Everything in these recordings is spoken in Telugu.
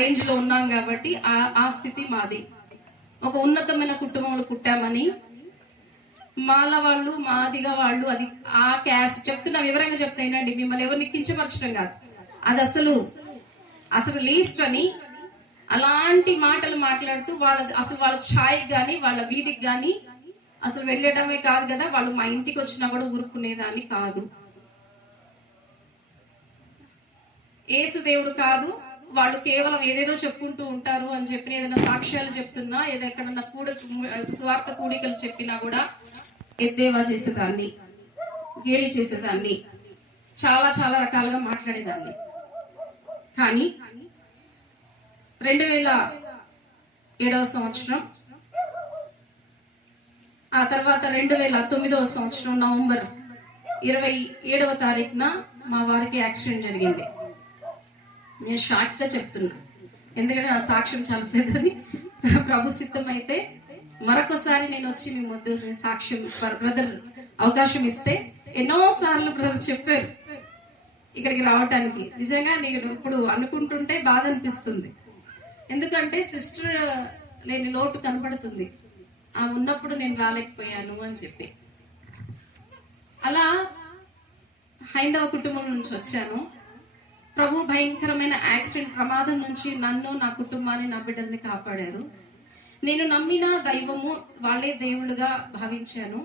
రేంజ్ లో ఉన్నాం కాబట్టి ఆ స్థితి మాది. ఒక ఉన్నతమైన కుటుంబంలో పుట్టామని మాల వాళ్ళు మాదిగా వాళ్ళు అది ఆ క్యాస్ట్ చెప్తున్నా, వివరంగా చెప్తాయినండి, మిమ్మల్ని ఎవరిని కించపరచడం కాదు. అది అసలు లీస్ట్ అని అలాంటి మాటలు మాట్లాడుతూ వాళ్ళ ఛాయ్కి కానీ వాళ్ళ వీధికి కానీ అసలు వెళ్ళడమే కాదు కదా, వాళ్ళు మా ఇంటికి వచ్చినా కూడా ఊరుకునేదాన్ని కాదు. యేసు దేవుడు కాదు, వాళ్ళు కేవలం ఏదేదో చెప్పుకుంటూ ఉంటారు అని చెప్పిన ఏదైనా సాక్ష్యాలు చెప్తున్నా, ఏదో ఎక్కడన్నా స్వార్థ కూడికలు చెప్పినా కూడా ఎద్దేవా చేసేదాన్ని, గేలి చేసేదాన్ని, చాలా చాలా రకాలుగా మాట్లాడేదాన్ని. కానీ 2007వ సంవత్సరం, ఆ తర్వాత 2009వ సంవత్సరం నవంబర్ 27వ తారీఖున మా వారికి యాక్సిడెంట్ జరిగింది. నేను షార్ట్ గా చెప్తున్నా, ఎందుకంటే నా సాక్ష్యం చాలా పెద్దది. ప్రభు చిత్తం అయితే మరొకసారి నేను వచ్చి మీ ముందు సాక్ష్యం బ్రదర్ అవకాశం ఇస్తే ఎన్నోసార్లు బ్రదర్ చెప్పారు ఇక్కడికి రావటానికి. నిజంగా నేను ఇప్పుడు అనుకుంటుంటే బాధ అనిపిస్తుంది, ఎందుకంటే సిస్టర్ లేని లోటు కనపడుతుంది. ఆ ఉన్నప్పుడు నేను రాలేకపోయాను అని చెప్పి. అలా హైందవ కుటుంబం నుంచి వచ్చాను. ప్రభు భయంకరమైన యాక్సిడెంట్ ప్రమాదం నుంచి నన్ను, నా కుటుంబాన్ని, నా బిడ్డల్ని కాపాడారు. నేను నమ్మిన దైవము వాళ్ళే దేవుళ్ళుగా భావించాను.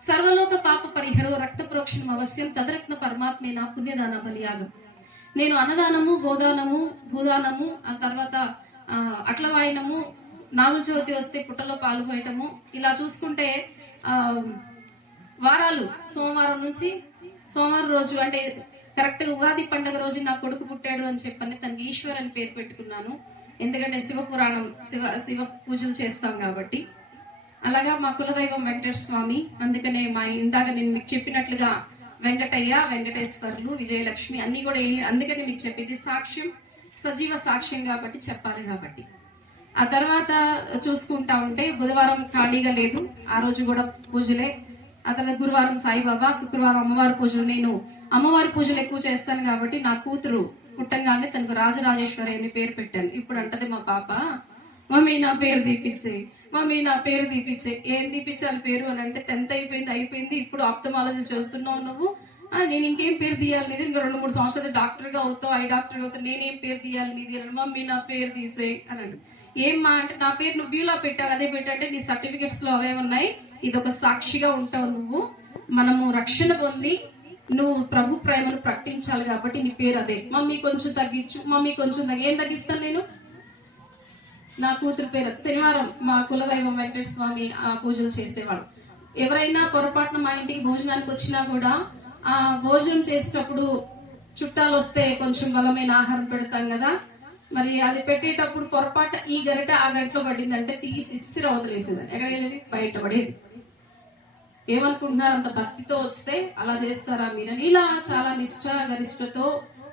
సర్వలోక పాప పరిహరో రక్త ప్రోక్షణం అవశ్యం తదరత్న పరమాత్మేనా పుణ్యదాన బలియాగం. నేను అన్నదానము, గోదానము, భూదానము, ఆ తర్వాత అట్లవాయనము, నాగుల చవితి వస్తే పుట్టలో పాలు పోయటము, ఇలా చూసుకుంటే వారాలు సోమవారం రోజు అంటే కరెక్ట్ ఉగాది పండుగ రోజు నా కొడుకు పుట్టాడు అని చెప్పని తనకి ఈశ్వర్ అని పేరు పెట్టుకున్నాను. ఎందుకంటే శివ పూజలు చేస్తాం కాబట్టి. అలాగా మా కులదైవం వెంకటేశ్వర స్వామి, అందుకనే ఇందాక నేను మీకు చెప్పినట్లుగా వెంకటయ్య, వెంకటేశ్వర్లు, విజయలక్ష్మి అన్ని కూడా అందుకని మీకు చెప్పింది సాక్ష్యం, సజీవ సాక్ష్యం కాబట్టి చెప్పాలి కాబట్టి. ఆ తర్వాత చూసుకుంటా ఉంటే బుధవారం ఖాళీగా లేదు, ఆ రోజు కూడా పూజలే. ఆ తర్వాత గురువారం సాయిబాబా, శుక్రవారం అమ్మవారి పూజలు. నేను అమ్మవారి పూజలు ఎక్కువ చేస్తాను కాబట్టి నా కూతురు పుట్టంగానే తనకు రాజరాజేశ్వరి అని పేరు పెట్టాను. ఇప్పుడు అంటది మా పాప, మమ్మీ నా పేరు దీపించేయి, మమ్మీ నా పేరు దీపించేయి. ఏం దీపించాలి పేరు అని అంటే 10th అయిపోయింది, ఇప్పుడు ఆప్థమాలజీ చదువుతున్నావు నువ్వు, నేను ఇంకేం పేరు తీయాలి నీది, ఇంకా 2-3 సంవత్సరాలు డాక్టర్గా అవుతావు, డాక్టర్గా అవుతావు, నేనేం పేరు తీయాలి నీది అని. మమ్మీ నా పేరు తీసేయి అని అంటే, ఏమ్మా అంటే నా పేరు నువ్వు బ్యూలా పెట్టావు, అదే పెట్టంటే నీ సర్టిఫికెట్స్ లో అవే ఉన్నాయి, ఇదొక సాక్షిగా ఉంటావు నువ్వు, మనము రక్షణ పొంది నువ్వు ప్రభు ప్రేమను ప్రకటించాలి కాబట్టి నీ పేరు అదే. మమ్మీ కొంచెం తగ్గించు, మమ్మీ కొంచెం ఏం తగ్గిస్తాను నేను, నా కూతురు పేరు. శనివారం మా కులదైవం వెంకటేశ్వర స్వామి పూజలు చేసేవాడు. ఎవరైనా పొరపాటున మా ఇంటికి భోజనానికి వచ్చినా కూడా ఆ భోజనం చేసేటప్పుడు చుట్టాలు వస్తే కొంచెం బలమైన ఆహారం పెడతాం కదా, మరి అది పెట్టేటప్పుడు పొరపాటు ఈ గరిట ఆ గరిటలో పడిందంటే తీసి ఇస్సిరి అవతలేసేది, ఎక్కడ వెళ్ళేది బయట పడేది. ఏమనుకుంటున్నారు, అంత భక్తితో వస్తే అలా చేస్తారా మీరని. ఇలా చాలా గరిష్టతో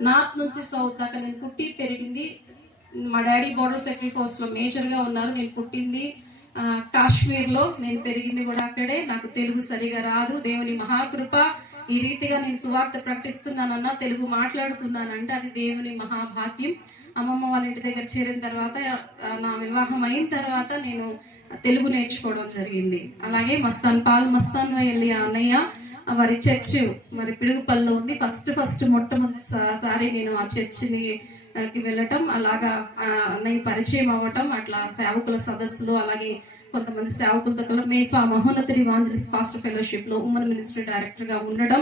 నార్త్ నుంచి సౌత్ దాకా నేను పుట్టి పెరిగింది. మా డాడీ బోర్డర్ సెక్రటరీ ఫోర్స్ లో మేజర్ గా ఉన్నారు. నేను పుట్టింది కాశ్మీర్ లో, నేను పెరిగింది కూడా అక్కడే. నాకు తెలుగు సరిగా రాదు, దేవుని మహాకృప. ఈ రీతిగా నేను సువార్త ప్రకటిస్తున్నానన్నా, తెలుగు మాట్లాడుతున్నానంటే అది దేవుని మహాభాగ్యం. అమ్మమ్మ వాళ్ళ ఇంటి దగ్గర చేరిన తర్వాత, నా వివాహం అయిన తర్వాత నేను తెలుగు నేర్చుకోవడం జరిగింది. అలాగే పాల్ మస్తాన్ వెళ్ళి అన్నయ్య వారి చర్చ్ మరి పిడుగుపల్లిలో ఉంది. ఫస్ట్ మొట్టమొదటిసారి నేను ఆ చర్చిని వెళ్ళటం, అలాగా అన్నయ్య పరిచయం అవ్వటం, అట్లా సేవకుల సదస్సులు, అలాగే కొంతమంది సేవకులతో మేఫా మహోన్నతుడి వాంజలిస్ట్ ఫాస్ట్ ఫెలోషిప్ లో ఉమెన్ మినిస్ట్రీ డైరెక్టర్ గా ఉండడం.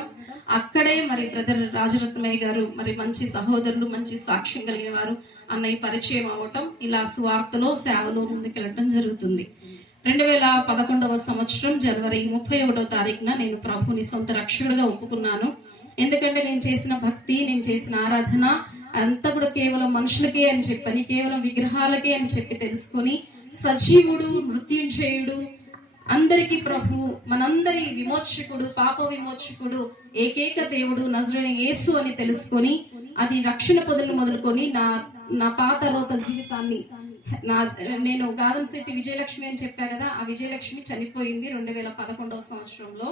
అక్కడే మరి బ్రదర్ రాజరత్నమయ్య గారు మరి మంచి సహోదరులు, మంచి సాక్ష్యం కలిగిన వారు, అన్నయ్య పరిచయం అవ్వటం, ఇలా సువార్తలో సేవలో ముందుకెళ్ళటం జరుగుతుంది. 2011వ సంవత్సరం జనవరి 31వ తారీఖున నేను ప్రభుని సొంత రక్షకుడిగా ఒప్పుకున్నాను. ఎందుకంటే నేను చేసిన భక్తి, నేను చేసిన ఆరాధన అంతా కూడా కేవలం మనుషులకే అని చెప్పని, కేవలం విగ్రహాలకే అని చెప్పి తెలుసుకొని, సజీవుడు, మృత్యుంజయుడు, అందరికీ ప్రభు, మనందరి విమోచకుడు, పాప విమోచకుడు, ఏకైక దేవుడు నజరేయుడైన యేసు అని తెలుసుకొని, అది రక్షణ పొదలు మొదలుకొని నా పాత లోక జీవితాన్ని, నేను గాదం శెట్టి విజయలక్ష్మి అని చెప్పా కదా, ఆ విజయలక్ష్మి చనిపోయింది 2011వ సంవత్సరంలో.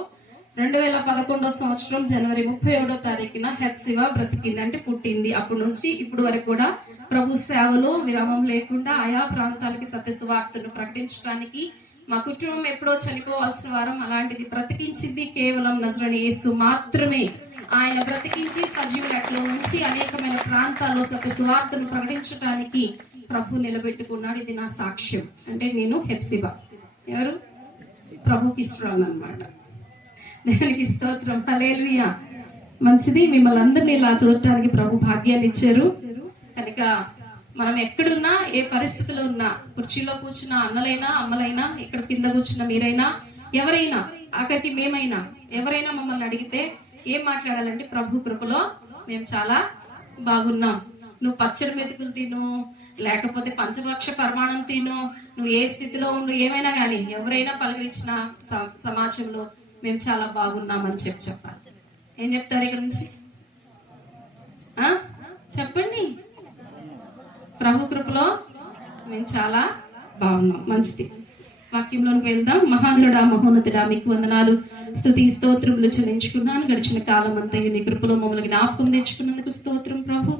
2011 సంవత్సరం జనవరి 31వ తారీఖున హెప్సిబా బ్రతికింది, అంటే పుట్టింది. అప్పటి నుంచి ఇప్పుడు వరకు కూడా ప్రభు సేవలో విరామం లేకుండా ఆయా ప్రాంతాలకి సత్య సువార్తను ప్రకటించడానికి మా కుటుంబం ఎప్పుడో చనిపోవాల్సిన వారం అలాంటిది బ్రతికించింది కేవలం నజరేయుడైన యేసు మాత్రమే. ఆయన బ్రతికించి సజీవ లెక్కలో నుంచి అనేకమైన ప్రాంతాల్లో సత్య సువార్తను ప్రకటించడానికి ప్రభు నిలబెట్టుకున్నాడు. ఇది నా సాక్ష్యం. అంటే నేను హెప్సిబా, ఎవరు? ప్రభుకి ఇష్టరాలు అన్నమాట. దేవునికి స్తోత్రం, హల్లెలూయా. మంచిది, మిమ్మల్ని అందరినీ ఇలా చూడటానికి ప్రభు భాగ్యాన్ని ఇచ్చారు. కనుక మనం ఎక్కడున్నా, ఏ పరిస్థితిలో ఉన్నా, కుర్చీలో కూర్చున్న అన్నలైనా అమ్మలైనా, ఇక్కడ కింద కూర్చున్న మీరైనా, ఎవరైనా, ఆఖరికి మేమైనా, ఎవరైనా మమ్మల్ని అడిగితే ఏం మాట్లాడాలంటే ప్రభు కృపలో మేము చాలా బాగున్నాం. నువ్వు పచ్చడి మెతుకులు తిను, లేకపోతే పంచభక్ష పరిమాణం తిను, నువ్వు ఏ స్థితిలో ఉండు, ఏమైనా కానీ ఎవరైనా పలకరించిన సమాజంలో మేము చాలా బాగున్నామని చెప్పాలి. ఏం చెప్తారు ఇక్కడ నుంచి? చెప్పండి. ప్రభు కృపలో మేము చాలా బాగున్నాం. మంచిది, వాక్యంలోకి వెళ్దాం. మహాగరుడా, మహోన్నతుడా, మీకు వందనాలు, స్తుతి స్తోత్రములు చెల్లించుకున్నాను. గడిచిన కాలం అంతా నీ కృపలో మమ్మల్ని జ్ఞాపకం తెచ్చుకున్నందుకు స్తోత్రం ప్రభు.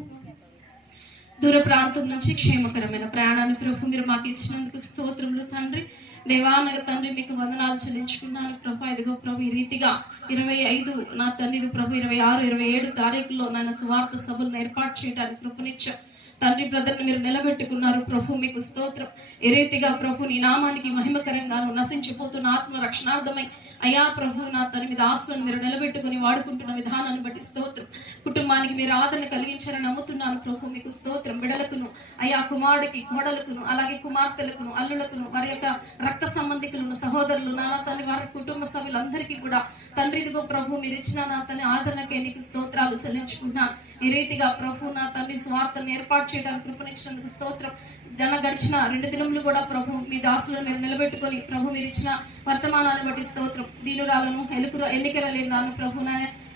దూర ప్రాంతం నుంచి క్షేమకరమైన ప్రయాణాన్ని ప్రభు మీరు మాకు ఇచ్చినందుకు స్తోత్రములు తండ్రి. దేవానగ తండ్రి మీకు వందనాలు చెల్లించుకున్నాను ప్రభు. ఇదిగో ప్రభు, ఈ రీతిగా 25 నా తండ్రి, ప్రభు 26, 27 తారీఖులో నాయన సువార్త సభలను ఏర్పాటు చేయడానికి కృపనిచ్చా తండ్రి. బ్రదర్ని మీరు నిలబెట్టుకున్నారు ప్రభు, మీకు స్తోత్రం. ఏ రీతిగా ప్రభు నీ నామానికి మహిమకరంగాను నశించిపోతున్న ఆత్మ రక్షణార్థమై అయా ప్రభు నా తన మీద ఆశలను మీరు నిలబెట్టుకుని వాడుకుంటున్న విధానాన్ని బట్టి స్తోత్రం. కుటుంబానికి మీరు ఆదరణ కలిగించారని నమ్ముతున్నాను ప్రభు, మీకు స్తోత్రం. బిడలకును అయా కుమారుడికి, కోడలకును, అలాగే కుమార్తెలకును, అల్లులకును, వారి యొక్క రక్త సంబంధికులను, సహోదరులు, నా తండ్రి వారి కుటుంబ సభ్యులందరికీ కూడా తండ్రి ఇదిగో ప్రభు మీరు ఇచ్చిన నా తన ఆదరణకే నీకు స్తోత్రాలు చెల్లించుకుంటున్నాను. ఈ రీతిగా ప్రభు నా తండ్రి స్వార్థను ఏర్పాటు చేయడానికి కృపణించినందుకు స్తోత్రం. గడిచిన 2 దినములు కూడా ప్రభు మీ దాసులను మీరు నిలబెట్టుకొని ప్రభు మీరు ఇచ్చిన వర్తమానాన్ని బట్టి స్తోత్రం. దీనురాలను, ఎన్నికల లేని దాన్ని ప్రభు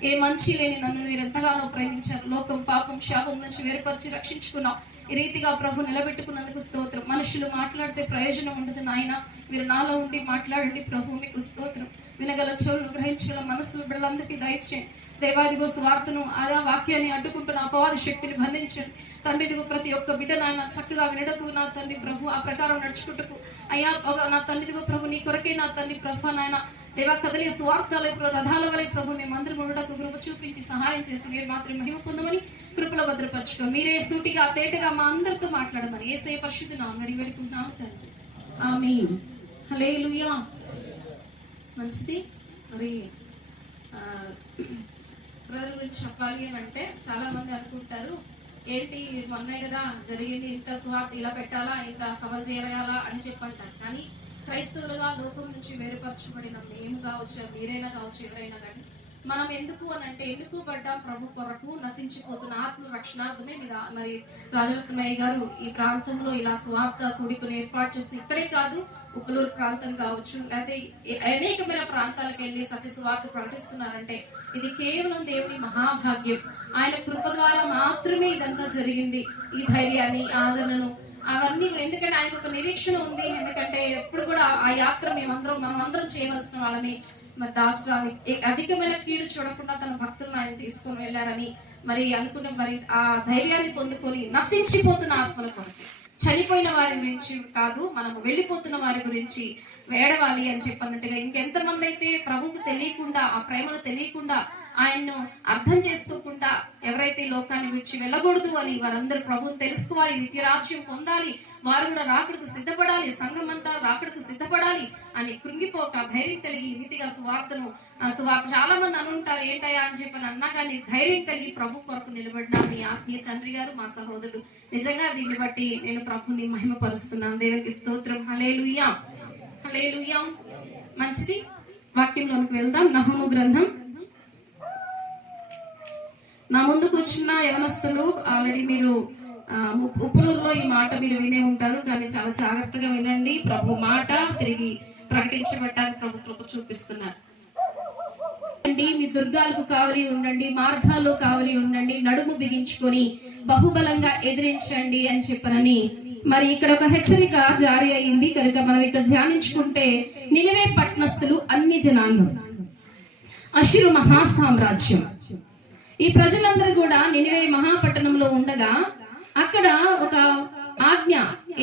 ఏ మంచి లేని నన్ను మీరు ఎంతగానో ప్రేమించారు. లోకం, పాపం, శాపం నుంచి వేరుపరిచి రక్షించుకున్నాం. ఈ రీతిగా ప్రభు నిలబెట్టుకున్నందుకు స్తోత్రం. మనుషులు మాట్లాడితే ప్రయోజనం ఉండదు నాయన, మీరు నాలో ఉండి మాట్లాడండి ప్రభు, మీకు స్తోత్రం. వినగల చెవులను, గ్రహించగల మనసులు బిడ్డలందరికీ దయచేయండి దేవాదిగో. స్వార్థను, అదే వాక్యాన్ని అడ్డుకుంటున్న అపవాది శక్తిని బంధించండి తండ్రి. ఇదిగో ప్రతి ఒక్క బిడ్డ నాయన చక్కగా వినడకు నా తండ్రి ప్రభు, ఆ ప్రకారం నడుచుకుంటకు అయ్యా నా తండ్రి ఇదిగో ప్రభు నీ కొరకే నా తండ్రి ప్రభు నాయన దేవా కదలే స్వార్థాల రథాల వలె ప్రభు మేమందరం ఉండటకు కృప చూపించి సహాయం చేసి మీరు మాత్రం మహిమ పొందమని కృపలో భద్రపరచుకోండి. మీరే సూటిగా తేటగా మా అందరితో మాట్లాడమని యేసయ్య పరిశుద్ధ నామమున అడిగి వేడుకుంటున్నాము తండ్రి, ఆమేన్. హల్లెలూయా. మంచిది. మరి బ్రదర్ గురించి చెప్పాలి అని అంటే చాలా మంది అనుకుంటారు, ఏంటి మొన్నే కదా జరిగింది, ఇంత సువార్త ఇలా పెట్టాలా, ఇంత సభలు చేయాలా అని చెప్పంటారు. కానీ క్రైస్తవులుగా లోకం నుంచి వేరుపరచబడిన మేము కావచ్చు, మీరైనా కావచ్చు, ఎవరైనా కానీ మనం ఎందుకు అని అంటే ఎందుకు పడ్డాం? ప్రభు కొరకు నశించిపోతున్న ఆత్మ రక్షణార్థమే. మరి రాజరత్నమయ్య గారు ఈ ప్రాంతంలో ఇలా స్వార్థ కూడికను ఏర్పాటు చేసి, ఇక్కడే కాదు ఉప్పులూరు ప్రాంతం కావచ్చు, లేకపోతే అనేకమైన ప్రాంతాలకు వెళ్ళి సత్య స్వార్థ ప్రకటిస్తున్నారంటే ఇది కేవలం దేవుని మహాభాగ్యం. ఆయన కృప ద్వారా మాత్రమే ఇదంతా జరిగింది. ఈ ధైర్యాన్ని, ఆదరణను అవన్నీ ఎందుకంటే ఆయనకు ఒక నిరీక్షణ ఉంది. ఎందుకంటే ఎప్పుడు కూడా ఆ యాత్ర మనం అందరం చేయవలసిన వాళ్ళమే. మరి దాసరానికి అధికమైన కీడు చూడకుండా తన భక్తులను ఆయన తీసుకొని వెళ్ళారని మరి అనుకున్న మరి ఆ ధైర్యాన్ని పొందుకొని నశించిపోతున్న ఆత్మల కొరకు, చనిపోయిన వారి గురించి కాదు, మనము వెళ్ళిపోతున్న వారి గురించి వేడవాలి అని చెప్పన్నట్టుగా ఇంకెంతమంది అయితే ప్రభువుకు తెలియకుండా, ఆ ప్రేమను తెలియకుండా, ఆయన్ను అర్థం చేసుకోకుండా ఎవరైతే లోకాన్ని విడిచి వెళ్ళకూడదు అని వారందరూ ప్రభువుని తెలుసుకోవాలి, నిత్యరాజ్యం పొందాలి, వారు కూడా రాకడకు సిద్ధపడాలి, సంఘం అంతా రాకడకు సిద్ధపడాలి అని కృంగిపోక ధైర్యం కలిగి రీతిగా సువార్త చాలా మంది అనుంటారు ఏంటయ్యా అని చెప్పని అన్నా కానీ ధైర్యం కలిగి ప్రభు కొరకు నిలబడిన మీ ఆత్మీయ తండ్రి గారు, మా సహోదరుడు. నిజంగా దీన్ని బట్టి నేను ప్రభుని మహిమపరుస్తున్నాను. దేవునికి స్తోత్రం. హల్లెలూయా, హల్లెలూయా. మంచిది, వాక్యంలోనికి వెళ్దాం. నహూము గ్రంథం. నా ముందు కూర్చున్న యవనస్తులు ఆల్రెడీ మీరు ఉప్పులూరులో ఈ మాట మీరు వినే ఉంటారు, కానీ చాలా జాగ్రత్తగా వినండి. ప్రభు మాట తిరిగి ప్రకటించబట్టానికి ప్రభు కృప చూపిస్తున్నారు. మీ దుర్గాలకు కావలి ఉండండి, మార్గాల్లో కావలి ఉండండి, నడుము బిగించుకొని బహుబలంగా ఎదిరించండి అని చెప్పనని మరి ఇక్కడ ఒక హెచ్చరిక జారీ అయింది. కనుక మనం ఇక్కడ ధ్యానించుకుంటే నినివే పట్టణస్థులు అన్ని జనాంగం. అషురు మహాసామ్రాజ్యం. ఈ ప్రజలందరూ కూడా నినివే మహాపట్టణంలో ఉండగా అక్కడ ఒక ఆజ్ఞ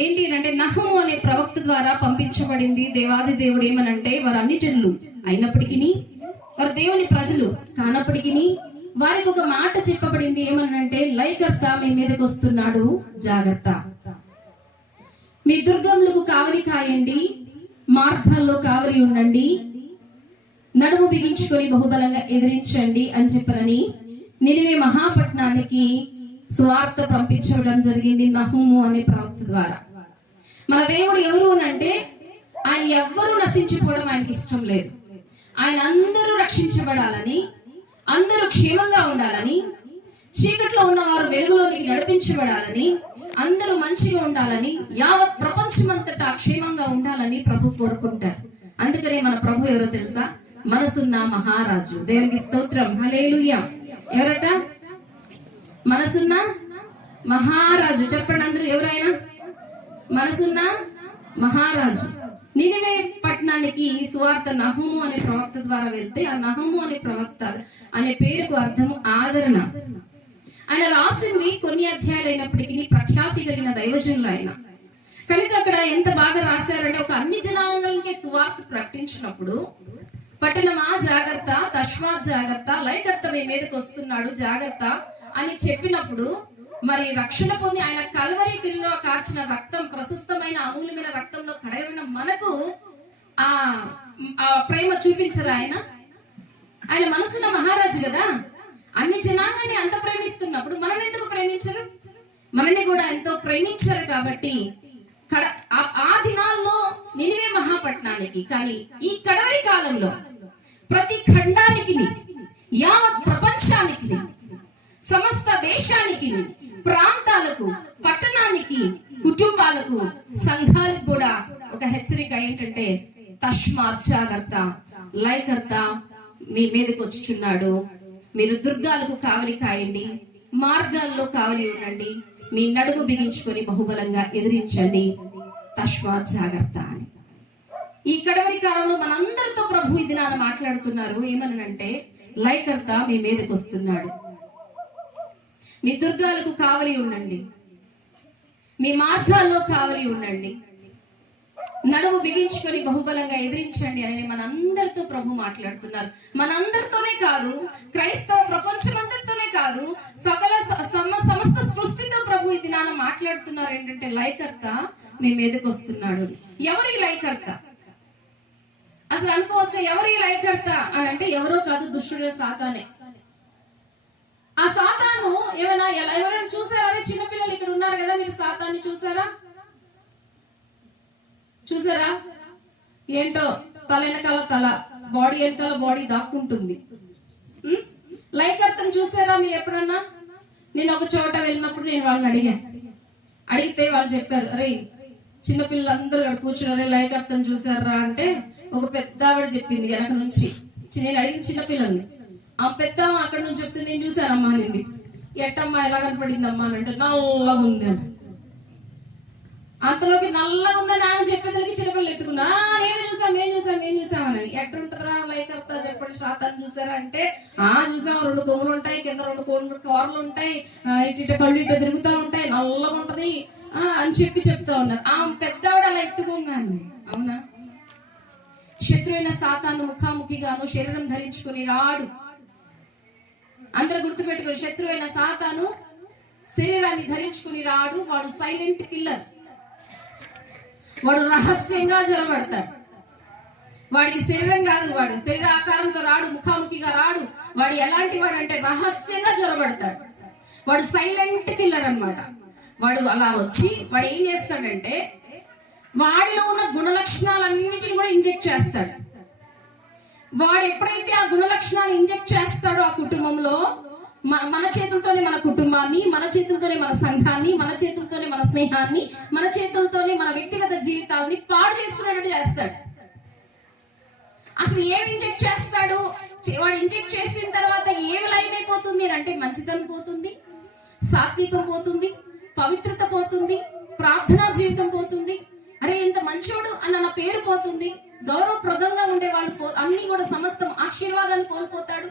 ఏంటి అంటే నహము అనే ప్రవక్త ద్వారా పంపించబడింది. దేవాది దేవుడు ఏమనంటే వారు అన్ని జనులు అయినప్పటికీ, వారు దేవుని ప్రజలు కానప్పటికీ వారికి ఒక మాట చెప్పబడింది. ఏమనంటే లయకర్త మీ మీదకి వస్తున్నాడు, జాగ్రత్త. మీ దుర్గములకు కావలి కాయండి, మార్గాల్లో కావలి ఉండండి, నడుము బిగించుకొని బహుబలంగా ఎదిరించండి అని చెప్పనని నినివే మహాపట్నానికి సువార్త పంపించడం జరిగింది నహుము అనే ప్రవక్త ద్వారా. మన దేవుడు ఎవరు అంటే ఆయన ఎవ్వరూ నశించిపోవడం ఆయనకి ఇష్టం లేదు. ఆయన అందరూ రక్షించబడాలని, అందరూ క్షేమంగా ఉండాలని, చీకట్లో ఉన్న వారు వెలుగులోనికి నడిపించబడాలని, అందరూ మంచిగా ఉండాలని, యావత్ ప్రపంచమంతటా క్షేమంగా ఉండాలని ప్రభు కోరుకుంటారు. అందుకనే మన ప్రభు ఎవరో తెలుసా? మనసున్న మహారాజు. దేవునికి స్తోత్రం, హల్లెలూయా. ఎవరట? మనసున్న మహారాజు. చెప్పండి అందరూ, ఎవరైనా మనసున్న మహారాజు. నినివే పట్టణానికి సువార్త నహుము అనే ప్రవక్త ద్వారా వెళ్తే ఆ నహుము అనే ప్రవక్త అనే పేరుకు అర్థము ఆదరణ. ఆయన రాసింది కొన్ని అధ్యాయాలు అయినప్పటికీ ప్రఖ్యాతి కలిగిన దైవజనులు ఆయన కనుక అక్కడ ఎంత బాగా రాశారంటే ఒక అన్ని జనాంగాలకి సువార్త ప్రకటించినప్పుడు పట్టణమా జాగ్రత్త, తష్మా జాగ్రత్త, లయకర్త మీ మీదకి వస్తున్నాడు జాగ్రత్త అని చెప్పినప్పుడు మరి రక్షణ పొంది ఆయన కల్వరి గిరిలో కార్చిన రక్తం, ప్రశస్తమైన అమూల్యమైన రక్తంలో కడగబడిన మనకు ఆ ప్రేమ చూపించరా ఆయన? ఆయన మనసున్న మహారాజు కదా. అన్ని జనాంగాన్ని అంత ప్రేమిస్తున్నప్పుడు మనల్ని ఎందుకు ప్రేమించరు? మనల్ని కూడా ఎంతో ప్రేమించారు. కాబట్టి ఆ దినాల్లో నినివే మహాపట్నానికి, కానీ ఈ కడవరి కాలంలో ప్రతి ఖండానికి, యావత్ ప్రపంచానికి, సమస్త దేశానికి, ప్రాంతాలకు, పట్టణానికి, కుటుంబాలకు, సంఘాలకు కూడా ఒక హెచ్చరిక ఏంటంటే తస్మాత్ జాగ్రత్త, లయకర్త మీ మీదకి వచ్చుచున్నాడు. మీరు దుర్గాలకు కావలి కాయండి, మార్గాల్లో కావలి ఉండండి, మీ నడుము బిగించుకొని బహుబలంగా ఎదిరించండి, తస్మాత్ జాగ్రత్త అని. ఈ కడవరి కాలంలో మనందరితో ప్రభు ఇది నాన్న మాట్లాడుతున్నారు. ఏమనంటే లయకర్త మీ మీదకి వస్తున్నాడు, మీ దుర్గాలకు కావలి ఉండండి, మీ మార్గాల్లో కావలి ఉండండి, నడుము బిగించుకొని బహుబలంగా ఎదిరించండి అని మనందరితో ప్రభు మాట్లాడుతున్నారు. మనందరితోనే కాదు, క్రైస్తవ ప్రపంచమంతటితోనే కాదు, సకల సమస్త సృష్టితో ప్రభు ఇది నాన్న మాట్లాడుతున్నారు. ఏంటంటే లయకర్త మీ మీదకి వస్తున్నాడు. ఎవరి లయకర్త? అసలు అనుకోవచ్చు ఎవరి లయకర్త అని అంటే ఎవరో కాదు, దుష్టుడే, సాతానే. ఆ సాతాను ఎవరైనా చూసారా? చిన్నపిల్లలు ఇక్కడ ఉన్నారు కదా, మీరు సాతాన్ని చూసారా? ఏంటో తల వెనకాల తల, బాడీ వెనకాల బాడీ దాక్కుంటుంది. లయకర్తను చూసారా మీరు ఎప్పుడన్నా? నేను ఒక చోట వెళ్ళినప్పుడు నేను వాళ్ళని అడిగితే వాళ్ళు చెప్పారు, అరే చిన్నపిల్లలందరూ అక్కడ కూర్చున్నారే లయకర్తను చూసారా అంటే ఒక పెద్ద ఆవిడ చెప్పింది వెనక నుంచి. నేను అడిగిన చిన్నపిల్లల్ని, ఆ పెద్ద అక్కడ నుంచి చెప్తే నేను చూసానమ్మా అనింది. ఎట్టమ్మా ఎలా కనపడిందమ్మా అని అంటే నల్లగా ఉంది అని. అంతలోకి నల్లగా ఉందని ఆమె చెప్పేదానికి చిన్నపిల్లలు ఎత్తుకున్నా, మేము చూసామని. ఎట్టుంటరా లయకర్త చెప్పండి, శాతాన్ని చూసారా అంటే చూసాం, 2 కొమ్ములు ఉంటాయి, కింద 2 కూరలు ఉంటాయి, ఇటు కళ్ళు ఇటు తిరుగుతూ ఉంటాయి, నల్లగా ఉంటది అని చెప్తా ఉన్నారు. ఆ పెద్దవాడు అలా ఎత్తుకోగానే, అవునా? శత్రువైన సాతాను ముఖాముఖిగాను శరీరం ధరించుకుని రాడు. అందరు గుర్తుపెట్టుకుని, శత్రువైన సాతాను శరీరాన్ని ధరించుకుని రాడు. వాడు సైలెంట్ కిల్లర్. వాడు రహస్యంగా జొరబడతాడు. వాడికి శరీరం కాదు, వాడు శరీర ఆకారంతో రాడు, ముఖాముఖిగా రాడు. వాడు ఎలాంటి వాడు అంటే రహస్యంగా జొరబడతాడు. వాడు సైలెంట్ కిల్లర్ అన్నమాట. వాడు అలా వచ్చి వాడు ఏం చేస్తాడంటే వాడిలో ఉన్న గుణ లక్షణాలన్నిటిని కూడా ఇంజెక్ట్ చేస్తాడు. వాడు ఎప్పుడైతే ఆ గుణ లక్షణాలు ఇంజెక్ట్ చేస్తాడో ఆ కుటుంబంలో, మన చేతులతోనే మన కుటుంబాన్ని, మన చేతులతోనే మన సంఘాన్ని, మన చేతులతోనే మన స్నేహాన్ని, మన చేతులతోనే మన వ్యక్తిగత జీవితాలని పాడు చేసుకునేటట్టు చేస్తాడు. అసలు ఏమి ఇంజెక్ట్ చేస్తాడు? వాడు ఇంజెక్ట్ చేసిన తర్వాత ఏమి లయమైపోతుంది అంటే మంచితనం పోతుంది, సాత్వికం పోతుంది, పవిత్రత పోతుంది, ప్రార్థనా జీవితం పోతుంది, అరే ఎంత మంచోడు అన్న నా పేరు పోతుంది, గౌరవప్రదంగా ఉండే వాళ్ళు అన్ని కూడా సమస్తం ఆశీర్వాదాన్ని కోల్పోతాడు,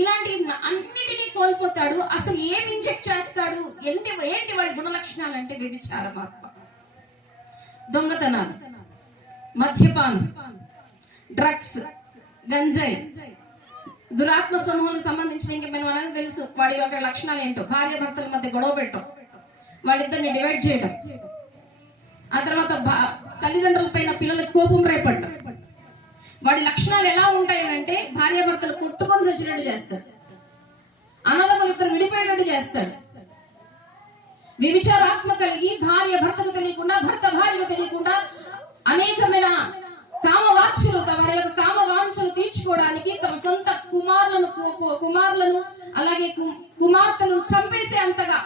ఇలాంటి అన్నిటినీ కోల్పోతాడు. అసలు ఏం ఇంజెక్ట్ చేస్తాడు, ఏంటి వాడి గుణ లక్షణాలు అంటే వ్యభిచారం, దొంగతనాలు, మద్యపానం, డ్రగ్స్, గంజాయి, దురాత్మ సమూహానికి సంబంధించిన ఇంకా మనకు తెలుసు వాడి యొక్క లక్షణాలు ఏంటో. భార్య భర్తల మధ్య గొడవ పెట్టడం, వాళ్ళిద్దరిని డివైడ్ చేయడం, ఆ తర్వాత తల్లిదండ్రుల పైన పిల్లలకు కోపం రేపడడం. వాడి లక్షణాలు ఎలా ఉంటాయనంటే భార్యాభర్తలు కొట్టుకొని చచ్చినట్టు చేస్తాడు, అన్నదమ్ములు ఇద్దరు విడిపోయేటట్టు చేస్తాడు, వ్యభిచారాత్మ కలిగి భార్య భర్తకు తెలియకుండా భర్త భార్యకు తెలియకుండా అనేకమైన కామవాంఛలు, వారి యొక్క కామవాంఛలు తీర్చుకోవడానికి తమ సొంత కుమారులను అలాగే కుమార్తెలను చంపేసే అంతగా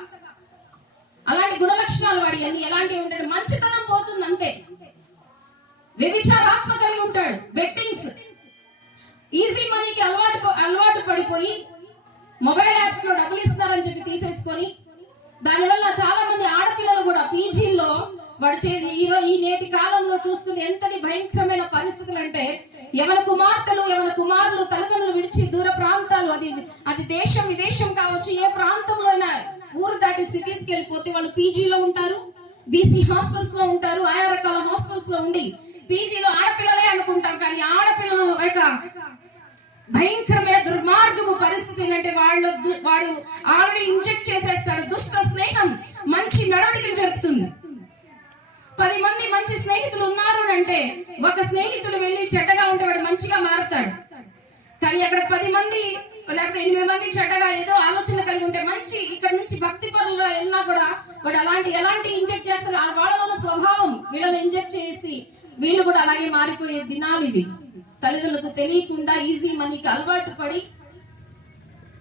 అలాంటి గుణ లక్షణాలు వాడి అన్ని ఎలాంటివి ఉంటాడు. మంచితనం పోతుంది అంతే. వ్యభిచారాత్మ కలిగి ఉంటాడు. బెట్టింగ్స్, ఈజీ మనీకి అలవాటు పడిపోయి మొబైల్ యాప్స్ లో డబ్బులు ఇస్తారని చెప్పి తీసేసుకొని దానివల్ల చాలా మంది ఆడపిల్లలు కూడా పీజీల్లో వాడు ఈ నేటి కాలంలో చూస్తున్న ఎంతటి భయంకరమైన పరిస్థితులు అంటే ఎవరి కుమారులు తల్లిదండ్రులు విడిచి దూర ప్రాంతాలు, అది దేశం విదేశం కావచ్చు, ఏ ప్రాంతంలో అయినా ఊరు దాటి సిటీస్కి వెళ్ళిపోతే వాళ్ళు పీజీలో ఉంటారు, బీసీ హాస్టల్స్ లో ఉంటారు, ఆయా రకాల హాస్టల్స్ లో ఉండి పీజీలో ఆడపిల్లలే అనుకుంటాం, కానీ ఆడపిల్లలు యొక్క భయంకరమైన దుర్మార్గపు పరిస్థితి ఏంటంటే వాడు ఆల్రెడీ ఇంజెక్ట్ చేసేస్తాడు. దుష్ట స్నేహం మంచి నడవడికను జరుపుతుంది. 10 మంది మంచి స్నేహితులు ఉన్నారు అంటే ఒక స్నేహితుడు వెళ్ళి చెడ్డగా ఉంటే వాడు మంచిగా మారుతాడు. కానీ అక్కడ 10 మంది లేకపోతే 8 మంది చెడ్డగా ఏదో ఆలోచన కలిగి ఉంటే మంచి ఇక్కడ నుంచి భక్తి పనుల్లో వెళ్ళినా కూడా వాడు ఎలాంటి ఇంజెక్ట్ చేస్తారు, వాళ్ళ ఉన్న స్వభావం వీళ్ళని ఇంజెక్ట్ చేసి వీళ్ళు కూడా అలాగే మారిపోయే దినాలు ఇవి. తల్లిదండ్రులకు తెలియకుండా ఈజీ మనీకి అలవాటు పడి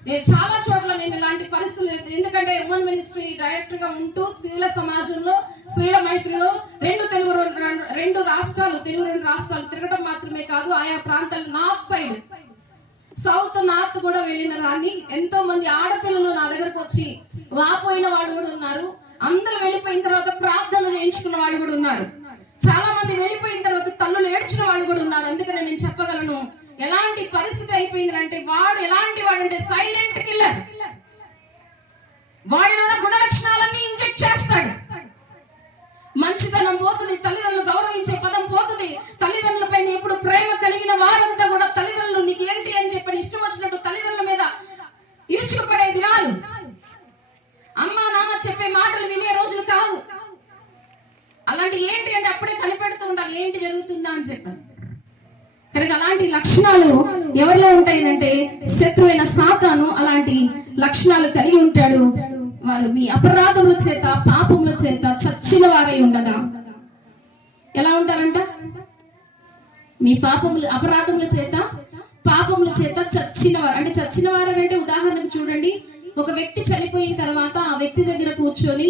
నేను చాలా చోట్ల ఇలాంటి పరిస్థితులు, ఎందుకంటే ఉమెన్ మినిస్ట్రీ డైరెక్టర్ గా ఉంటూ స్త్రీల సమాజంలో స్త్రీల మైత్రిలో తెలుగు రెండు రాష్ట్రాలు తిరగటం మాత్రమే కాదు, ఆయా ప్రాంతాలు నార్త్ సైడ్ సౌత్ నార్త్ కూడా వెళ్ళిన దాన్ని ఎంతో మంది ఆడపిల్లలు నా దగ్గరకు వచ్చి వాపోయిన వాళ్ళు కూడా ఉన్నారు. అందరూ వెళ్ళిపోయిన తర్వాత ప్రార్థనలు చేయించుకున్న వాళ్ళు కూడా ఉన్నారు. చాలా మంది వెళ్ళిపోయిన తర్వాత తల్లులు ఏడ్చిన వాళ్ళు కూడా ఉన్నారు. అందుకని నేను చెప్పగలను ఎలాంటి పరిస్థితి అయిపోయిందంటే వాడు ఎలాంటి వాడంటే సైలెంట్ కిల్లర్. వాడిలో గుణ లక్షణాలన్నీ ఇంజెక్ట్ చేస్తాడు. మంచితనం పోతుంది, తల్లిదండ్రులు గౌరవించే పదం పోతుంది, తల్లిదండ్రుల పైన ఎప్పుడు ప్రేమ కలిగిన వారంతా కూడా తల్లిదండ్రులు నీకు ఏంటి అని చెప్పి ఇష్టం వచ్చినట్టు తల్లిదండ్రుల మీద ఇరుచుకుపడే దినాలు. అమ్మ నాన్న చెప్పే మాటలు వినే రోజులు కాదు. అలాంటి ఏంటి అంటే అప్పుడే కనిపెడుతూ ఉండాలి ఏంటి జరుగుతుందా అని చెప్పాను. కనుక అలాంటి లక్షణాలు ఎవరిలో ఉంటాయంటే శత్రువైన సాతాను అలాంటి లక్షణాలు కలిగి ఉంటాడు. వారు మీ అపరాధముల చేత పాపముల చేత చచ్చిన వారై ఉండగా ఎలా ఉంటారంట? మీ అపరాధముల చేత పాపముల చేత చచ్చిన వారు. అంటే చచ్చిన వారు అంటే ఉదాహరణకు చూడండి, ఒక వ్యక్తి చనిపోయిన తర్వాత ఆ వ్యక్తి దగ్గర కూర్చొని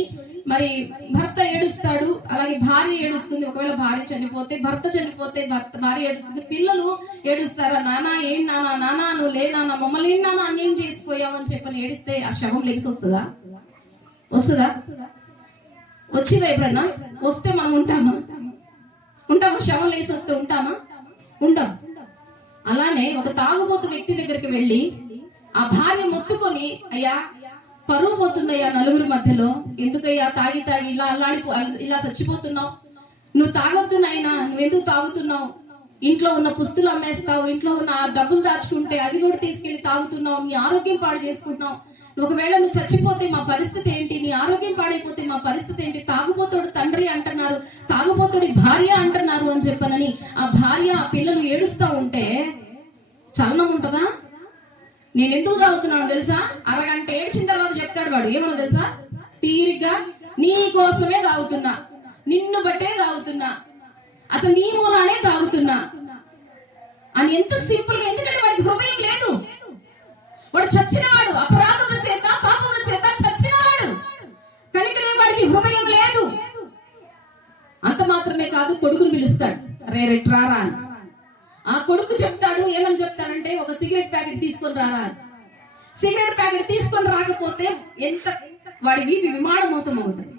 మరి భర్త ఏడుస్తాడు, అలాగే భార్య ఏడుస్తుంది. ఒకవేళ భార్య చనిపోతే భర్త చనిపోతే భార్య ఏడుస్తుంది, పిల్లలు ఏడుస్తారా, నానా ఏం నానా నువ్వు లే నాన్న మమ్మల్ని ఏం నాన్న అన్యం చేసిపోయావు అని చెప్పని ఏడిస్తే ఆ శవం లెగిసి వస్తుందా? వచ్చిందా ఎప్పుడన్నా? వస్తే మనం ఉంటామా? శవం లేసి వస్తే ఉంటామా? ఉండం. అలానే ఒక తాగుబోతు వ్యక్తి దగ్గరికి వెళ్ళి ఆ భార్య మొత్తుకొని, అయ్యా పరువు పోతుందయ్యా నలుగురి మధ్యలో, ఎందుకయ్యా తాగి ఇలా చచ్చిపోతున్నావు, నువ్వు తాగొద్దు నాయనా, నువ్వెందుకు తాగుతున్నావు, ఇంట్లో ఉన్న పుస్తులు అమ్మేస్తావు, ఇంట్లో ఉన్న డబ్బులు దాచుకుంటే అవి కూడా తీసుకెళ్లి తాగుతున్నావు, నీ ఆరోగ్యం పాడు చేసుకుంటున్నావు, ఒకవేళ నువ్వు చచ్చిపోతే మా పరిస్థితి ఏంటి, నీ ఆరోగ్యం పాడైపోతే మా పరిస్థితి ఏంటి, తాగుబోతుడు తండ్రి అంటున్నారు, తాగుబోతుడి భార్య అంటున్నారు అని చెప్పనని ఆ భార్య ఆ పిల్లలు ఏడుస్తా ఉంటే చలనం ఉంటదా? నేను ఎందుకు తాగుతున్నాను తెలుసా? అరగంట ఏడ్చిన తర్వాత చెప్తాడు వాడు ఏమన్నా తెలుసా? తీరిగ్గా నీ కోసమే తాగుతున్నా, నిన్ను బట్టే తాగుతున్నా, అసలు నీ మూలానే తాగుతున్నా అని ఎంత సింపుల్ గా. ఎందుకంటే వాడికి హృదయం లేదు, వాడు చచ్చినవాడు, అపరాధముల చేత పాపముల చేత చచ్చినవాడు కనుకనే వాడికి హృదయం లేదు. అంత మాత్రమే కాదు, కొడుకును పిలుస్తాడు, రే రారా అని. ఆ కొడుకు చెప్తాడు, ఏమని చెప్తాడంటే ఒక సిగరెట్ ప్యాకెట్ తీసుకొని రారా. సిగరెట్ ప్యాకెట్ తీసుకొని రాకపోతే ఎంత వాడి వీపి విమానమోతం అవుతుంది,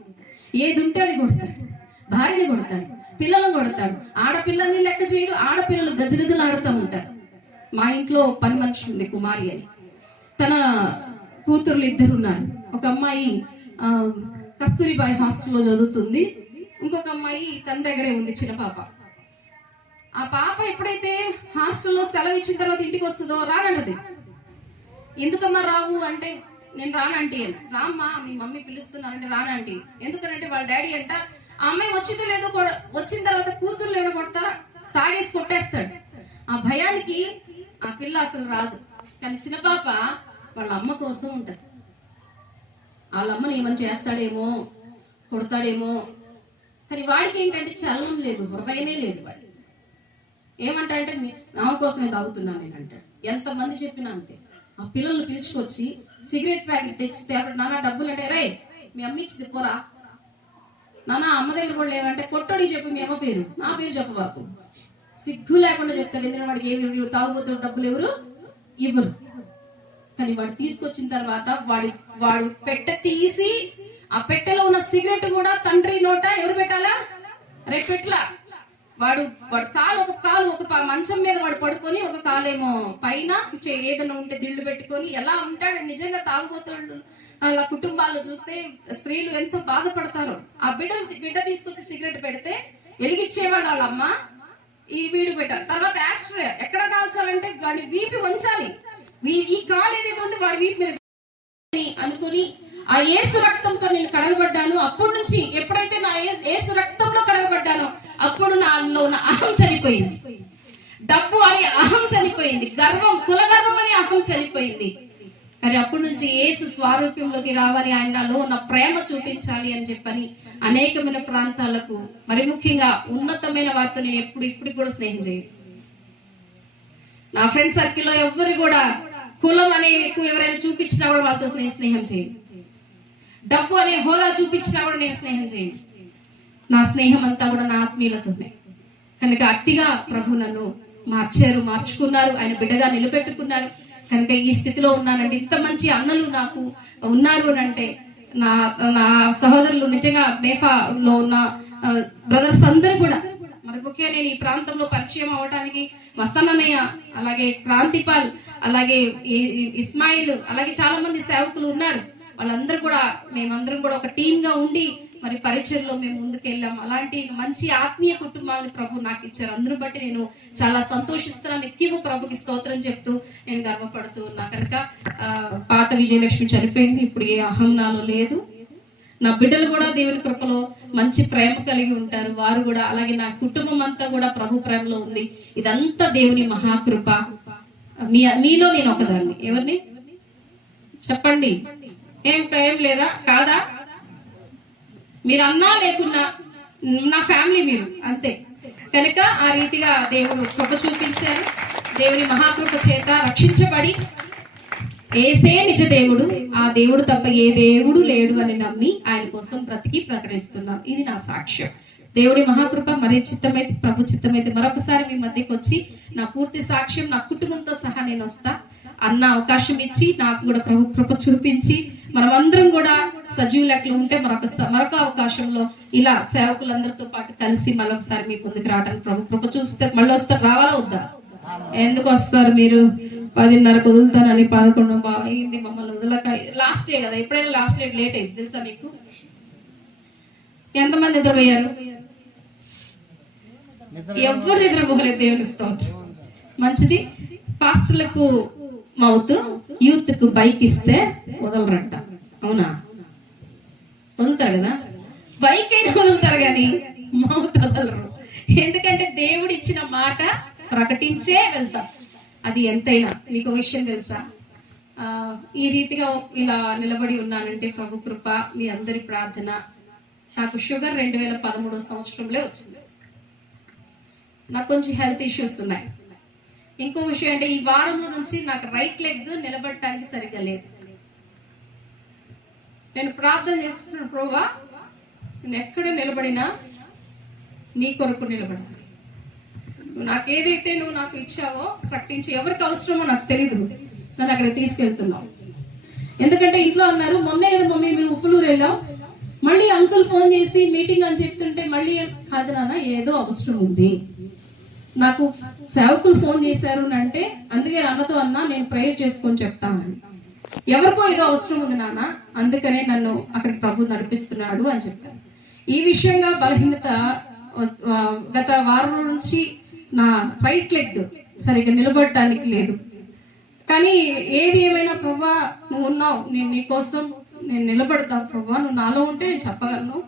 ఏది ఉంటే అది కొడతాడు. భార్యని కొడతాడు, పిల్లలను కొడతాడు, ఆడపిల్లల్ని లెక్క చేయడు, ఆడపిల్లలు గజగజలు ఆడుతూ ఉంటారు. మా ఇంట్లో పని మనిషి ఉంది కుమారి అని, తన కూతుర్లు 2 ఉన్నారు. ఒక అమ్మాయి కస్తూరిబాయి హాస్టల్లో చదువుతుంది, ఇంకొక అమ్మాయి తన దగ్గరే ఉంది, చిన్న పాప. ఆ పాప ఎప్పుడైతే హాస్టల్లో సెలవు ఇచ్చిన తర్వాత ఇంటికి వస్తుందో రానంటది. ఎందుకమ్మా రావు అంటే, నేను రానంటీ అని. రామ్మా మీ మమ్మీ పిలుస్తున్నారంటే రానంటీ. ఎందుకనంటే వాళ్ళ డాడీ అంట ఆ అమ్మాయి వచ్చిందో లేదో వచ్చిన తర్వాత కూతుర్లు ఏమైనా కొడతారా, తాగేసి కొట్టేస్తాడు. ఆ భయానికి ఆ పిల్ల అసలు రాదు. కానీ చిన్న పాప వాళ్ళ అమ్మ కోసం ఉంటది. వాళ్ళ అమ్మని ఏమని చేస్తాడేమో, కొడతాడేమో. కానీ వాడికి ఏంటంటే చలనం లేదు, హృదయమే లేదు. వాడు ఏమంటాడంటే నా కోసమే తాగుతున్నాను నేను అంటాడు. ఎంతమంది చెప్పినా అంతే. ఆ పిల్లల్ని పిలుచుకొచ్చి సిగరెట్ ప్యాకెట్ తెచ్చితే అప్పుడు నాన్న డబ్బులు అంటే, రే మీ అమ్మ ఇచ్చింది పోరా, నాన్న అమ్మ దగ్గర కూడా లేవంటే, కొట్టడి చెప్పు మీ అమ్మ పేరు, నా పేరు చెప్పబాకు. సిగ్గు లేకుండా చెప్తాడు. ఎందుకంటే వాడికి ఏమి తాగుబోతున్న డబ్బులు ఎవరు ఇవ్వరు. కానీ వాడు తీసుకొచ్చిన తర్వాత వాడు పెట్టె తీసి ఆ పెట్టెలో ఉన్న సిగరెట్ కూడా తండ్రి నోట ఎవరు పెట్టాలా, రేపు పెట్లా. వాడు ఒక కాలు మంచం మీద వాడు పడుకొని, ఒక కాలేమో పైన ఏదైనా ఉంటే దిళ్ళు పెట్టుకొని ఎలా ఉంటాడు. నిజంగా తాగుబోతుళ్ళు అలా కుటుంబాల్లో చూస్తే స్త్రీలు ఎంత బాధపడతారో. ఆ బిడ్డ తీసుకొచ్చి సిగరెట్ పెడితే వెలిగిచ్చేవాళ్ళు వాళ్ళ అమ్మ, ఈ వీడు పెట్టాలి. తర్వాత యాస్ట్రే ఎక్కడ కాల్చాలంటే వాడి వీపి వంచాలి. ఈ కాలు ఏదైతే ఉంది వాడి వీపి మీద అనుకుని, ఆ యేసు రక్తంతో నేను కడగబడ్డాను. అప్పటి నుంచి ఎప్పుడైతే నా యేసు రక్తంలో కడగబడ్డానో అప్పుడు నాలో నా అహం చనిపోయింది. డబ్బు అనే అహం చనిపోయింది, గర్వం, కులగర్వం అనే అహం చనిపోయింది. కానీ అప్పటి నుంచి యేసు స్వారూప్యంలోకి రావాలి, ఆయన నాలో ఉన్న ప్రేమ చూపించాలి అని చెప్పని అనేకమైన ప్రాంతాలకు, మరి ముఖ్యంగా ఉన్నతమైన వారితో నేను ఇప్పుడు కూడా స్నేహం చేయను. నా ఫ్రెండ్ సర్కిల్లో ఎవరు కూడా కులం అనే ఎవరైనా చూపించినా కూడా వాళ్ళతో స్నేహం చేయను. డబ్బు అనే హోదా చూపించినా కూడా నేను స్నేహం చేయను. నా స్నేహం అంతా కూడా నా ఆత్మీయులతోనే. కనుక అట్టిగా ప్రభు నన్ను మార్చుకున్నారు, ఆయన బిడ్డగా నిలబెట్టుకున్నారు. కనుక ఈ స్థితిలో ఉన్నానంటే, ఇంత మంచి అన్నలు నాకు ఉన్నారు అని అంటే, నా సహోదరులు నిజంగా మేఫాలో ఉన్న బ్రదర్స్ అందరూ కూడా, మరి ముఖ్యంగా నేను ఈ ప్రాంతంలో పరిచయం అవడానికి మస్తన్నయ్య, అలాగే క్రాంతిపాల్, అలాగే ఇస్మాయిల్, అలాగే చాలా మంది సేవకులు ఉన్నారు. వాళ్ళందరూ కూడా మేమందరం కూడా ఒక టీమ్ గా ఉండి మరి పరిచయంలో మేము ముందుకెళ్ళాం. అలాంటి మంచి ఆత్మీయ కుటుంబాన్ని ప్రభు నాకు ఇచ్చారు. అందరూ బట్టి నేను చాలా సంతోషిస్తున్నాను. నిత్యము ప్రభుకి స్తోత్రం చెప్తూ నేను గర్వపడుతూ ఉన్నా. కనుక పాత విజయలక్ష్మి చనిపోయింది, ఇప్పుడు ఏ అహం నాలో లేదు. నా బిడ్డలు కూడా దేవుని కృపలో మంచి ప్రేమ కలిగి ఉంటారు, వారు కూడా. అలాగే నా కుటుంబం అంతా కూడా ప్రభు ప్రేమలో ఉంది. ఇదంతా దేవుని మహాకృప. మీలో నేను ఒకదాన్ని. ఎవరిని చెప్పండి, ఏం లేదా కాదా? మీరు అన్నా లేకున్నా నా ఫ్యామిలీ మీరు అంతే. కనుక ఆ రీతిగా దేవుడు కృప చూపించారు. దేవుని మహాకృప చేత రక్షించబడి ఏసే నిజ దేవుడు, ఆ దేవుడు తప్ప ఏ దేవుడు లేడు అని నమ్మి ఆయన కోసం బ్రతికి ప్రకటిస్తున్నాం. ఇది నా సాక్ష్యం. దేవుడి మహాకృప. మరి చిత్తమైతే, ప్రభు చిత్తమైతే మరొకసారి మీ మధ్యకి వచ్చి నా పూర్తి సాక్ష్యం, నా కుటుంబంతో సహా నేను వస్తా. అన్న అవకాశం ఇచ్చి నాకు కూడా ప్రభు కృప చూపించి మనమందరం కూడా సజీవ లెక్కలు ఉంటే మరొక అవకాశంలో ఇలా సేవకులందరితో పాటు కలిసి మరొకసారి మీ ముందుకు రావడానికి ప్రభు కృప చూస్తే మళ్ళీ వస్తారు. రావాలా వద్దా? ఎందుకు వస్తారు మీరు? 10:30 వదులుతానని 11 అయింది మమ్మల్ని వదలక. లాస్ట్ డే కదా, ఎప్పుడైనా లాస్ట్ డే లేట్ అయింది తెలుసా మీకు? ఎంతమంది నిద్రపోయారు? ఎవరు నిద్రపోలేదు. దేవుని స్తోత్రం. మంచిది. పాస్టర్లకు మౌత్, యూత్ కు బైక్ ఇస్తే వదలరంట. అవునా? వదులుతారు కదా, బైక్ అయినా వదులుతారు కానీ మౌత్ వదలరు. ఎందుకంటే దేవుడు ఇచ్చిన మాట ప్రకటించే వెళ్తాం. అది ఎంతైనా. మీకు విషయం తెలుసా? ఈ రీతిగా ఇలా నిలబడి ఉన్నానంటే ప్రభు కృప, మీ అందరి ప్రార్థన. నాకు షుగర్ 2013 సంవత్సరంలో వచ్చింది. నాకు కొంచెం హెల్త్ ఇష్యూస్ ఉన్నాయి. ఇంకో విషయం అంటే, ఈ వారంలో నుంచి నాకు రైట్ లెగ్ నిలబడటానికి సరిగ్గా లేదు. నేను ప్రార్థన చేసుకున్నాను, ప్రభువా నేను ఎక్కడ నిలబడినా నీ కొరకు నిలబడా. నాకు ఏదైతే నువ్వు నాకు ఇచ్చావో ప్రకటించి, ఎవరికి అవసరమో నాకు తెలీదు, నన్ను అక్కడికి తీసుకెళ్తున్నావు. ఎందుకంటే ఇంట్లో అన్నారు, మొన్నే కదా మమ్మీ మీరు ఉప్పులూరు వెళ్ళాం, మళ్ళీ అంకుల్ ఫోన్ చేసి మీటింగ్ అని చెప్తుంటే మళ్ళీ కాదు నాన్న ఏదో అవసరం ఉంది, నాకు సేవకులు ఫోన్ చేశారు అంటే అందుకే అన్నతో అన్నా నేను ప్రేయర్ చేసుకొని చెప్తానని. ఎవరికో ఏదో అవసరం ఉంది నాన్న, అందుకనే నన్ను అక్కడికి ప్రభు నడిపిస్తున్నాడు అని చెప్పారు. ఈ విషయంగా బలహీనత గత వారం నుంచి నా రైట్ లెగ్ సరిగ్గా నిలబడటానికి లేదు. కానీ ఏది ఏమైనా ప్రభా నువ్వు ఉన్నావు, నేను నీకోసం నేను నిలబడతా ప్రభా, నువ్వు నాలో ఉంటే నేను చెప్పగలను.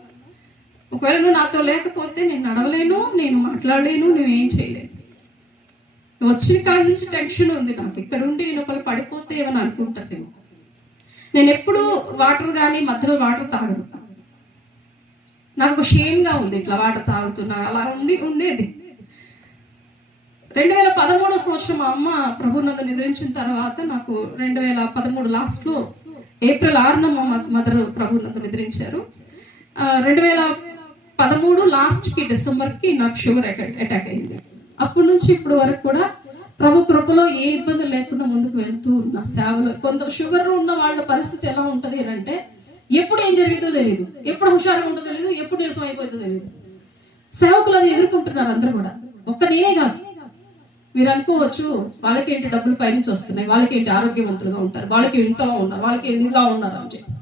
ఒకవేళ నువ్వు నాతో లేకపోతే నేను నడవలేను, నేను మాట్లాడలేను, నువ్వేం చేయలేను. వచ్చిన కాడి నుంచి టెన్షన్ ఉంది నాకు. ఇక్కడ ఉండి నేను ఒకళ్ళు పడిపోతే ఏమని అనుకుంటాను. నేను ఎప్పుడు వాటర్ కానీ మధ్యలో వాటర్ తాగను. నాకు ఒక షేమ్గా ఉంది ఇట్లా వాటర్ తాగుతున్నాను, అలా ఉండేది. 2013 సంవత్సరం మా అమ్మ ప్రభునందు నిద్రించిన తర్వాత నాకు 2013 లాస్ట్లో ఏప్రిల్ 6న మా మదర్ ప్రభునందు నిద్రించారు. 2013 లాస్ట్కి డిసెంబర్కి నాకు షుగర్ అటాక్ అయింది. అప్పటి నుంచి ఇప్పటి వరకు కూడా ప్రభు కృపలో ఏ ఇబ్బంది లేకుండా ముందుకు వెళ్తూ నా సేవలో. కొంత షుగర్ ఉన్న వాళ్ళ పరిస్థితి ఎలా ఉంటుంది అంటే ఎప్పుడు ఏం జరుగుతుందో తెలియదు, ఎప్పుడు హుషారుగా ఉంటుందో తెలియదు, ఎప్పుడు నీరసం అయిపోతుందో తెలియదు. సేవకులు అది ఎదుర్కొంటున్నారు అందరూ కూడా, ఒక్క నేనే కాదు. మీరు అనుకోవచ్చు వాళ్ళకేంటి డబ్బులు పైనుంచి వస్తున్నాయి, వాళ్ళకేంటి ఆరోగ్యవంతులుగా ఉంటారు, వాళ్ళకి ఇంతలో ఉన్నారు, వాళ్ళకి ఇలా ఉన్నారు అని చెప్పి.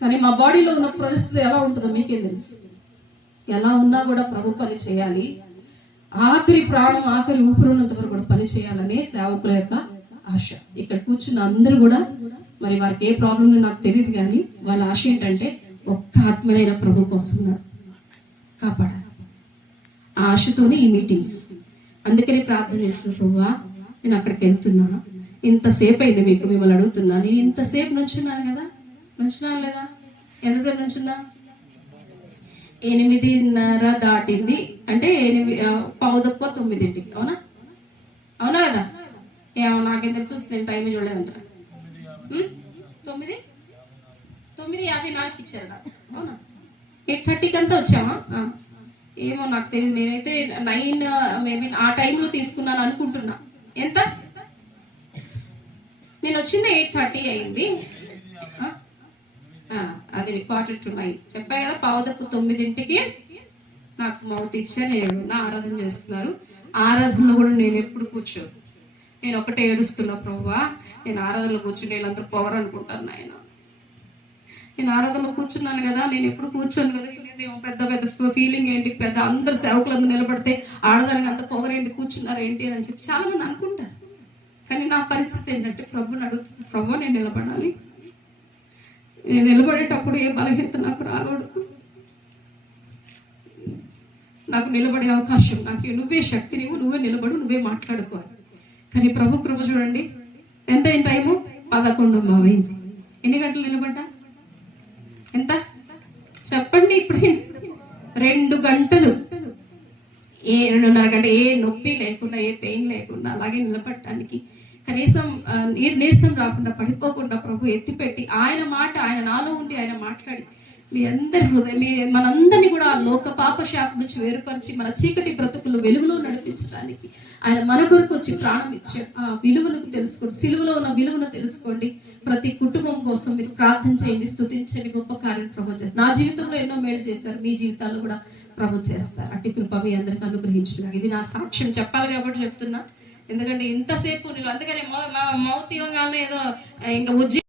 కానీ మా బాడీలో ఉన్న పరిస్థితి ఎలా ఉంటుందో మీకేం తెలుసు. ఎలా ఉన్నా కూడా ప్రభు పని చేయాలి, ఆఖరి ప్రాణం ఆఖరి ఊపిరినంత వరకు కూడా పని చేయాలనే సేవకుల యొక్క ఆశ. ఇక్కడ కూర్చున్న అందరూ కూడా మరి వారికి ఏ ప్రాబ్లం నాకు తెలియదు, కానీ వాళ్ళ ఆశ ఏంటంటే ఒక్క ఆత్మనైన ప్రభు కోసం కాపాడాలి. ఆ ఆశతోనే ఈ మీటింగ్స్. అందుకని ప్రార్థన చేస్తున్న ప్రభువా, నేను అక్కడికి వెళ్తున్నా, ఇంతసేపు అయింది మీకు మిమ్మల్ని అడుగుతున్నా, నేను ఇంతసేపు నుంచున్నాను కదా, నుంచున్నాను లేదా? ఎంతసేపు నుంచున్నా? 8:30 దాటింది అంటే 8:15, అవునా? అవునా కదా? ఏమో నాకేం తెలుసు, నేను టైం చూడలేదంటారా? 9:54 ఇచ్చారా? అవునా? 8:30కి అంతా వచ్చామా? ఏమో నాకు తెలియదు. నేనైతే 9 మేబీ ఆ టైంలో తీసుకున్నాను అనుకుంటున్నా. ఎంత? నేను వచ్చింది 8:30 అయింది. అది 8:45 చెప్పా కదా. 8:45కి నాకు మౌత్ ఇచ్చారు. నేను ఆరాధన చేస్తున్నారు. ఆరాధనలో కూడా నేను ఎప్పుడు కూర్చోను. నేను ఒకటే ఏడుస్తున్నా, ప్రభువా నేను ఆరాధనలో కూర్చుని వీళ్ళందరూ పొగరు అనుకుంటాను నాయన. నేను ఆరాధనలో కూర్చున్నాను కదా, నేను ఎప్పుడు కూర్చోను కదా, పెద్ద పెద్ద ఫీలింగ్ ఏంటి, పెద్ద అందరు సేవకులందరూ నిలబడితే ఆడదానికి అంత పొగరేంటి, కూర్చున్నారు ఏంటి అని చెప్పి చాలా మంది అనుకుంటారు. కానీ నా పరిస్థితి ఏంటంటే ప్రభుని అడుగుతున్నా, ప్రభు నేను నిలబడాలి, నేను నిలబడేటప్పుడు ఏ బలహీనత నాకు రాకూడదు, నాకు నిలబడే అవకాశం నాకు నువ్వే శక్తి, నువ్వే నిలబడు, నువ్వే మాట్లాడుకోవాలి. కానీ ప్రభు కృప చూడండి, ఎంత అయింది టైము? 11:15. ఎన్ని గంటలు నిలబడ్డా? ఎంత చెప్పండి? ఇప్పుడు 2 గంటలు, 2:30 గంట, ఏ నొప్పి లేకుండా, ఏ పెయిన్ లేకుండా అలాగే నిలబడటానికి కనీసం నీరసం రాకుండా, పడిపోకుండా ప్రభు ఎత్తిపెట్టి ఆయన మాట, ఆయన నాలో ఉండి ఆయన మాట్లాడి మీ అందరి మనందరినీ కూడా ఆ లోక పాప శాప నుంచి వేరుపరిచి మన చీకటి బ్రతుకులు వెలుగులో నడిపించడానికి ఆయన మన కొరకు వచ్చి ప్రాణం ఇచ్చాడు. ఆ విలువను తెలుసుకోండి, సిలువలో ఉన్న విలువను తెలుసుకోండి. ప్రతి కుటుంబం కోసం మీరు ప్రార్థన చేయండి, స్తుతించండి. గొప్ప కార్యం ప్రభు చేస్తారు. నా జీవితంలో ఎన్నో మేలు చేశారు, మీ జీవితాల్లో కూడా ప్రభు చేస్తారు. అట్టి కృప మీ అందరికీ అనుగ్రహించున్నారు. ఇది నా సాక్ష్యం చెప్పాలి కాబట్టి చెప్తున్నా. ఎందుకంటే ఇంతసేపు నేను అందుకని మౌత్ ఇవ్వగానే ఏదో ఇంకా